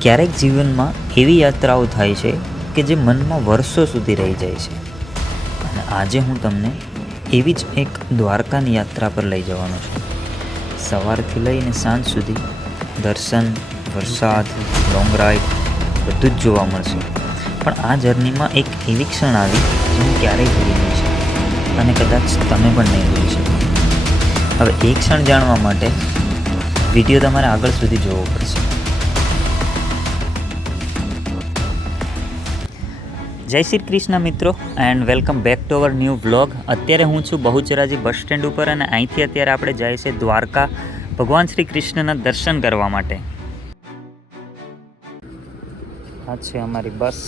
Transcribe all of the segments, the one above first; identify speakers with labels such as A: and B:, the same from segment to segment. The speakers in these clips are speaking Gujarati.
A: ક્યારેક જીવનમાં એવી યાત્રાઓ થાય છે કે જે મનમાં વર્ષો સુધી રહી જાય છે. અને આજે હું તમને એવી જ એક દ્વારકાની યાત્રા પર લઈ જવાનો છું. સવારથી લઈને સાંજ સુધી દર્શન, વરસાદ લોંગ રાઈડ બધું જ જોવા મળશે. પણ આ જર્નીમાં એક એવી ક્ષણ આવી જે હું ક્યારેય ભૂલી નહીં શકું. અને કદાચ તમે પણ નહીં ભૂલી શકો. હવે એ ક્ષણ જાણવા માટે વીડિયો તમારે આગળ સુધી જોવો પડશે. જય શ્રી કૃષ્ણ મિત્રો and welcome back to our new vlog અત્યારે હું છું બહુચરાજી બસ સ્ટેન્ડ ઉપર અને અહીંથી અત્યારે આપણે જાય છે દ્વારકા ભગવાન શ્રી કૃષ્ણના દર્શન કરવા માટે. આ છે અમારી બસ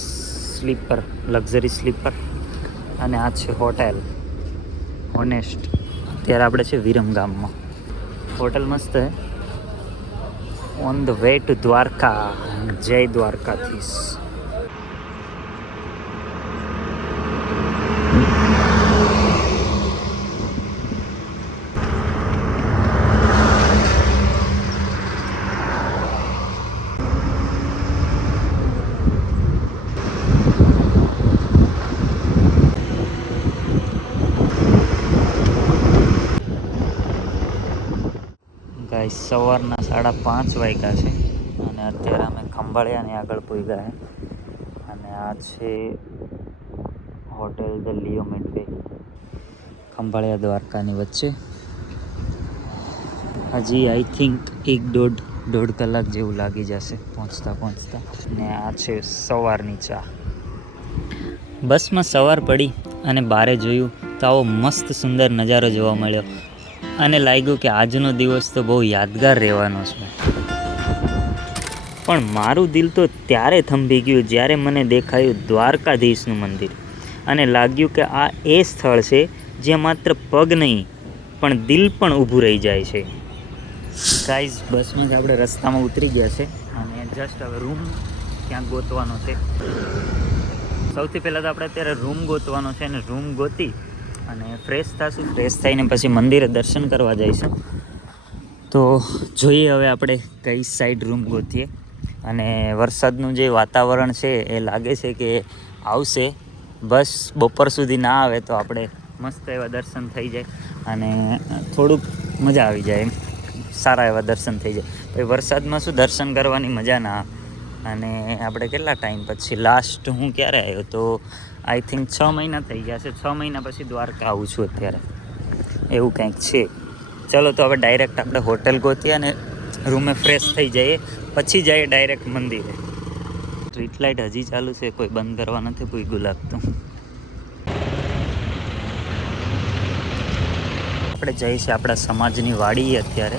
A: સ્લીપર, લક્ઝરી સ્લીપર, અને આ છે હોટેલ હોનેસ્ટ અત્યારે આપણે છે વિરમ ગામમાં. હોટેલ મસ્ત હે. On the way to Dwarka. જય દ્વારકાધીશ ગાઈસ સવારના સાડા પાંચ વાગ્યા છે અને અત્યારે અમે ખંભાળિયાની આગળ છે. અને આ છે hotel The Leo Midway Khambhaliya દ્વારકાની વચ્ચે. હજી આઈ થિંક એક દોઢ દોઢ કલાક જેવું લાગી જશે પહોંચતા પહોંચતા. અને આ છે સવારની ચા. બસમાં સવાર પડી અને બારે જોયું તો આવો મસ્ત સુંદર નજારો જોવા મળ્યો. અને લાગ્યું કે આજનો દિવસ તો બહુ યાદગાર રહેવાનો છે. પણ મારું દિલ તો ત્યારે થંભી ગયું જ્યારે મને દેખાયું દ્વારકાધીશનું મંદિર. અને લાગ્યું કે આ એ સ્થળ છે જ્યાં માત્ર પગ નહીં, પણ દિલ પણ ઊભું રહી જાય છે. ગાઈઝ બસમાં જ આપણે રસ્તામાં ઉતરી ગયા છે અને જસ્ટ હવે રૂમ ક્યાં ગોતવાનો છે. સૌથી પહેલાં તો આપણે અત્યારે રૂમ ગોતવાનો છે અને રૂમ ગોતી અને ફ્રેશ થશું. ફ્રેશ થઈને પછી મંદિરે દર્શન કરવા જઈશું. તો જોઈએ હવે આપણે કઈ સાઈડ રૂમ ગોતીએ. અને વરસાદનું જે વાતાવરણ છે એ લાગે છે કે આવશે. બસ બપોર સુધી ના આવે તો આપણે મસ્ત એવા દર્શન થઈ જાય. અને થોડુંક મજા આવી જાય એમ. સારા એવા દર્શન થઈ જાય. પછી વરસાદમાં શું દર્શન કરવાની મજા ના અને આપણે કેટલા ટાઈમ પછી લાસ્ટ હું ક્યારે આવ્યો તો આઈ થિંક છ મહિના થઈ ગયા છે. છ મહિના પછી દ્વારકા આવું છું અત્યારે. એવું કંઈક છે. ચલો તો હવે ડાયરેક્ટ આપણે હોટેલ ગોતીએ અને રૂમે ફ્રેશ થઈ જઈએ. પછી જઈએ ડાયરેક્ટ મંદિરે. સ્ટ્રીટ લાઇટ હજી ચાલુ છે. કોઈ બંધ કરવા નથી કોઈ ગુલાબતું આપણે જઈએ છીએ આપણા સમાજની વાડીએ અત્યારે.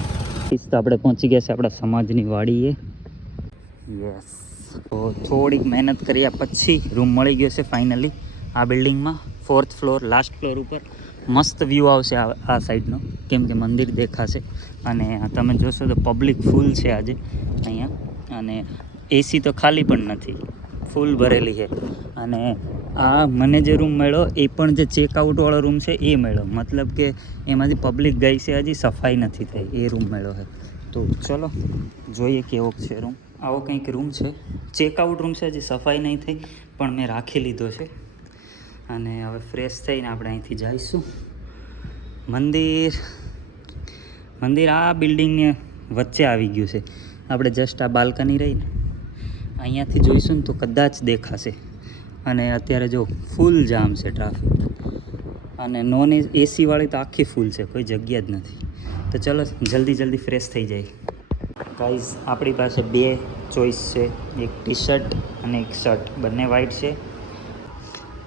A: તો આપણે પહોંચી ગયા છે આપણા સમાજની વાડીએ. યસ તો થોડીક મહેનત કર્યા પછી રૂમ મળી ગયો છે ફાઇનલી આ બિલ્ડિંગમાં ફોર્થ ફ્લોર લાસ્ટ ફ્લોર ઉપર મસ્ત વ્યૂ આવશે આ સાઈડનો કેમ કે મંદિર દેખાશે. અને તમે જોશો તો પબ્લિક ફૂલ છે આજે અહીંયા. અને એસી તો ખાલી પણ નથી. ફૂલ ભરેલી છે. અને આ મને જે રૂમ મળ્યો, એ પણ જે ચેકઆઉટવાળો રૂમ છે, એ મળ્યો. મતલબ કે એમાંથી પબ્લિક ગઈ છે હજી, સફાઈ નથી થઈ. એ રૂમ મળ્યો છે. તો ચલો, જોઈએ કેવો છે રૂમ આવો કંઈક રૂમ છે. ચેકઆઉટ રૂમ છે, હજી સફાઈ નહીં થઈ, પણ મેં રાખી લીધો છે. અને હવે ફ્રેશ થઈને આપણે અહીંથી જઈશું. મંદિર. મંદિર આ બિલ્ડિંગની વચ્ચે આવી ગયું છે. આપણે જસ્ટ આ બાલ્કની રહીને અહીંયાથી જોઈશું ને તો કદાચ દેખાશે. અને અત્યારે જો ફૂલ જામ છે ટ્રાફિક અને નોન એસીવાળી તો આખી ફૂલ છે, કોઈ જગ્યા જ નથી. તો ચલો જલ્દી જલ્દી ફ્રેશ થઈ જાય. ગાઈઝ, આપણી પાસે બે ચોઈસ છે. એક ટી શર્ટ અને એક શર્ટ. બંને વ્હાઈટ છે.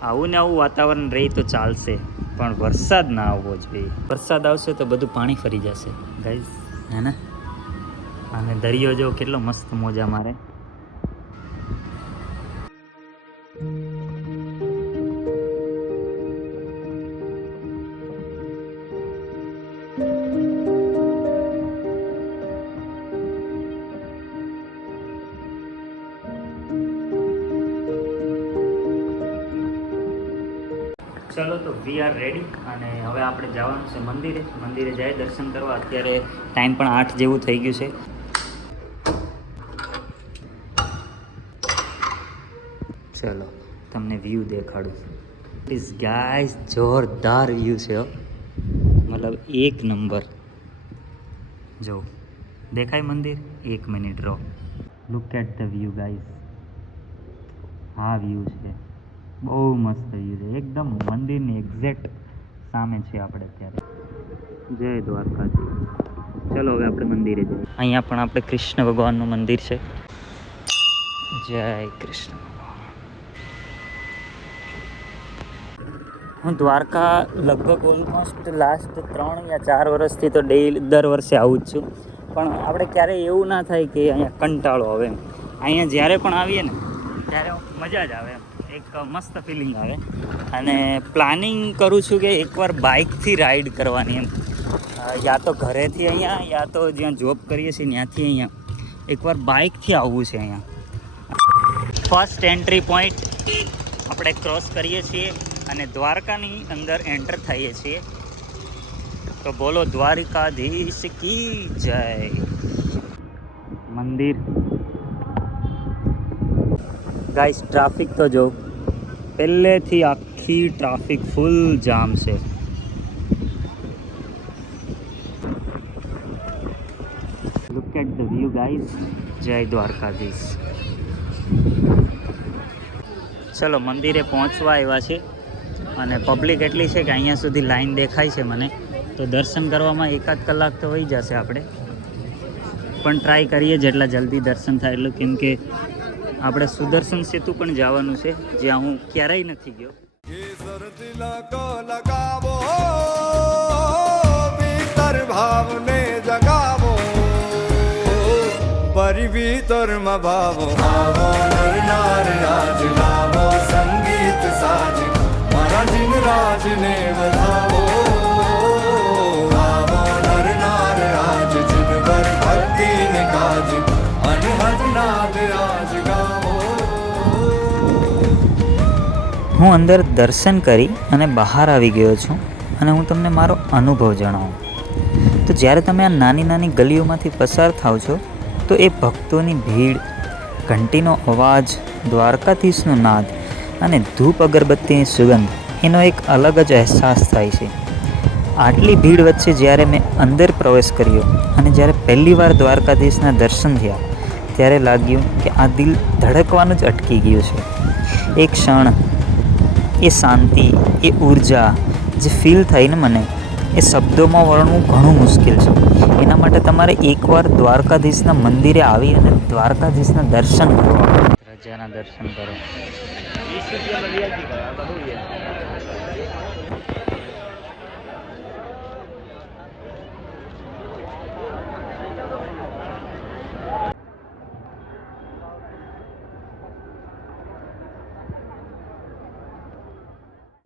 A: આવું ને આવું વાતાવરણ રહી તો ચાલશે, પણ વરસાદ ના આવવો જોઈએ. વરસાદ આવશે તો બધું પાણી ફરી જશે. ગાઈઝ, હે ને? અને દરિયો જો કેટલો મસ્ત મોજા મારે વી આર રેડી અને હવે આપણે જવાનું છે મંદિરે. મંદિરે જાય દર્શન કરવા. અત્યારે ટાઈમ પણ આઠ જેવું થઈ ગયું છે. ચલો, તમને વ્યૂ દેખાડું પ્લીઝ ગાય જોરદાર વ્યૂ છે મતલબ એક નંબર જો, દેખાય મંદિર? એક મિનિટ રહો look at the view guys આ વ્યૂ છે. બહુ મસ્ત વ્યૂ છે. એકદમ મંદિરની એક્ઝેક્ટ સામે છે આપણે અત્યારે. જય દ્વારકાજી ચલો હવે આપણે મંદિરે જઈએ. અહીંયા પણ આપણે કૃષ્ણ ભગવાનનું મંદિર છે. જય કૃષ્ણ હું દ્વારકા લગભગ ઓલમોસ્ટ લાસ્ટ ત્રણ યા ચાર વર્ષથી તો ડેઈલી દર વર્ષે આવું જ છું. પણ આપણે ક્યારેય એવું ના થાય કે અહીંયા કંટાળો આવે એમ. અહીંયા જ્યારે પણ આવીએ ને, ત્યારે મજા જ આવે એમ. એક મસ્ત ફિલિંગ આવે. અને પ્લાનિંગ કરું છું કે એકવાર બાઇકથી રાઈડ કરવાની એમ. યા તો ઘરેથી અહીંયા, યા તો જ્યાં જોબ કરીએ છીએ ત્યાંથી અહીંયા. એકવાર બાઇકથી આવવું છે અહીંયા. ફર્સ્ટ એન્ટ્રી પોઈન્ટ આપણે ક્રોસ કરીએ છીએ અને દ્વારકાની અંદર એન્ટર થઈએ છીએ. તો બોલો, દ્વારિકાધીશ કી જય? મંદિર. ગાઈસ ટ્રાફિક તો જો પહેલેથી આખી ટ્રાફિક ફૂલ જામ છે. Look at the view guys જય દ્વારકાધીશ. ચલો, મંદિરે પહોંચવા આવ્યા છે અને પબ્લિક એટલી છે કે અહીંયા સુધી લાઈન દેખાય છે મને. તો દર્શન કરવામાં એકાદ કલાક તો વહી જશે આપણે. પણ ટ્રાય કરીએ જેટલા જલ્દી દર્શન થાય, એટલું કેમ કે આપણે સુદર્શન સેતુ પણ જવાનું છે, જ્યાં હું ક્યારેય નથી ગયો.
B: ભાવને જગાવો પરિવીતર ભાવો આવો રાજ લાવો સંગીત સાજ, મારા જીન રાજને વધાવો.
A: હું અંદર દર્શન કરી અને બહાર આવી ગયો છું અને હું તમને મારો અનુભવ જણાવું. તો જ્યારે તમે આ નાની નાની ગલીઓમાંથી પસાર થાવ છો, તો એ ભક્તોની ભીડ, ઘંટીનો અવાજ, દ્વારકાધીશનો નાદ અને ધૂપ અગરબત્તીની સુગંધ, એનો એક અલગ જ અહેસાસ થાય છે. આટલી ભીડ વચ્ચે જ્યારે મેં અંદર પ્રવેશ કર્યો અને જ્યારે પહેલીવાર દ્વારકાધીશના દર્શન થયા, ત્યારે લાગ્યું કે આ દિલ ધડકવાનું જ અટકી ગયું છે. એક ક્ષણ એ શાંતિ, એ ઊર્જા જે ફીલ થઈ ને મને, એ શબ્દોમાં વર્ણવું ઘણું મુશ્કેલ છે. એના માટે તમારે એકવાર દ્વારકાધીશના મંદિરે આવી અને દ્વારકાધીશના દર્શન કરવા રજાના દર્શન કરો.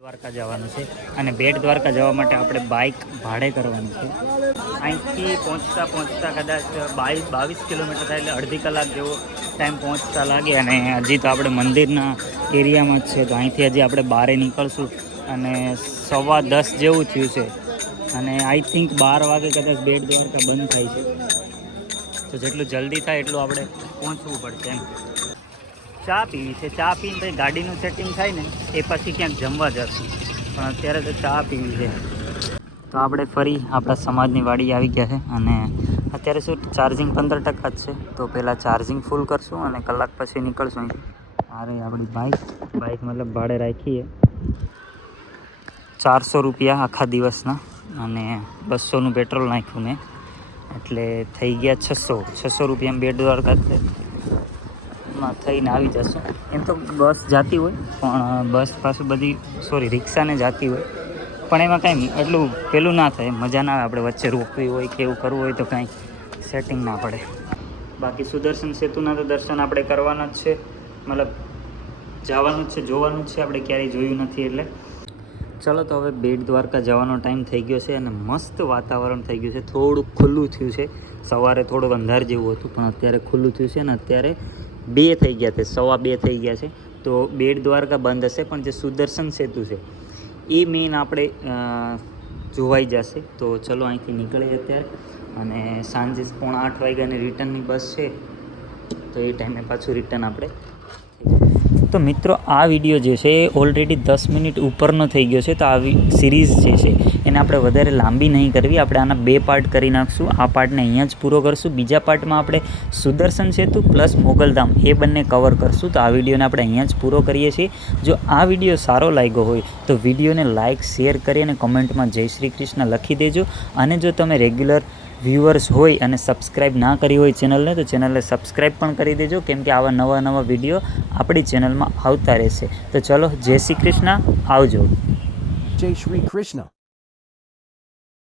A: દ્વારકા જવાનું છે અને બેટ દ્વારકા જવા માટે આપણે બાઇક ભાડે કરવાનું છે. અહીંથી પહોંચતા પહોંચતા કદાચ બાવીસ બાવીસ કિલોમીટર થાય એટલે અડધી કલાક જેવો ટાઈમ પહોંચતા લાગે અને હજી તો આપણે મંદિરના એરિયામાં જ છે. તો અહીંથી હજી આપણે બહારે નીકળશું અને સવા દસ જેવું થયું છે. અને આઈ થિંક બાર વાગે કદાચ બેટ દ્વારકા બંધ થાય છે. તો જેટલું જલ્દી થાય એટલું આપણે પહોંચવું પડશે એમ. ચા પીવી છે. ચા પીને પછી ગાડીનું સેટિંગ થાય ને, એ પછી ક્યાંક જમવા જશું. પણ અત્યારે તો ચા પીવી છે. તો આપણે ફરી આપણા સમાજની વાડી આવી ગયા છે અને અત્યારે શું ચાર્જિંગ પંદર ટકા જ છે. તો પહેલાં ચાર્જિંગ ફૂલ કરશું અને કલાક પછી નીકળશું રહી આપણી બાઇક બાઇક મતલબ ભાડે રાખીએ. ચારસો રૂપિયા આખા દિવસના અને બસોનું પેટ્રોલ નાખ્યું મેં. એટલે થઈ ગયા છસો. છસો રૂપિયામાં બેડ દ્વારકા છે માં થઈને આવી જશું. એમ તો બસ જાતી હોય, પણ બસ પાછું બધી સોરી રિક્ષાને જાતી હોય. પણ એમાં કાંઈ એટલું પેલું ના થાય, મજા ના આવે, આપણે વચ્ચે રોકવી હોય કે એવું કરવું હોય તો કાંઈ સેટિંગ ના પડે. બાકી સુદર્શન સેતુના તો દર્શન આપણે કરવાના જ છે. મતલબ, જવાનું જ છે, જોવાનું જ છે, આપણે ક્યારેય જોયું નથી એટલે. ચલો તો હવે બેટ દ્વારકા જવાનો ટાઈમ થઈ ગયો છે અને મસ્ત વાતાવરણ થઈ ગયું છે. થોડુંક ખુલ્લું થયું છે. સવારે થોડું અંધાર જેવું હતું, પણ અત્યારે ખુલ્લું થયું છે અને અત્યારે બે થઈ ગયા છે, સવા બે થઈ ગયા છે. તો બેટ દ્વારકા બંધ હશે, પણ જે સુદર્શન સેતુ છે, એ મેઇન આપણે જોવાઈ જશે. તો ચલો અહીંથી નીકળીએ અત્યારે. અને સાંજે પોણા આઠ વાગ્યાની રિટર્નની બસ છે. તો એ ટાઈમે પાછું રિટર્ન આપણે. તો મિત્રો આ વીડિયો જે છે એ ઓલરેડી દસ મિનિટ ઉપરનો થઈ ગયો છે. તો આવી સિરીઝ જે છે એને આપણે વધારે લાંબી નહીં કરવી. આપણે આના બે પાર્ટ કરી નાખશું. આ પાર્ટને અહીંયા જ પૂરો કરશું. બીજા પાર્ટમાં આપણે સુદર્શન સેતુ પ્લસ મોગલધામ એ બંને કવર કરશું. તો આ વિડીયોને આપણે અહીંયા જ પૂરો કરીએ છીએ. જો આ વીડિયો સારો લાગ્યો હોય તો વિડીયોને લાઇક શેર કરી અને કમેન્ટમાં જય શ્રી કૃષ્ણ લખી દેજો. અને જો તમે રેગ્યુલર વ્યૂઅર્સ હોય અને સબસ્ક્રાઇબ ના કરી હોય ચેનલને, તો ચેનલને સબસ્ક્રાઇબ પણ કરી દેજો. કેમ કે આવા નવા નવા વીડિયો આપણી ચેનલમાં આવતા રહેશે. તો ચલો, જય શ્રી કૃષ્ણ. આવજો.
C: જય શ્રી Krishna.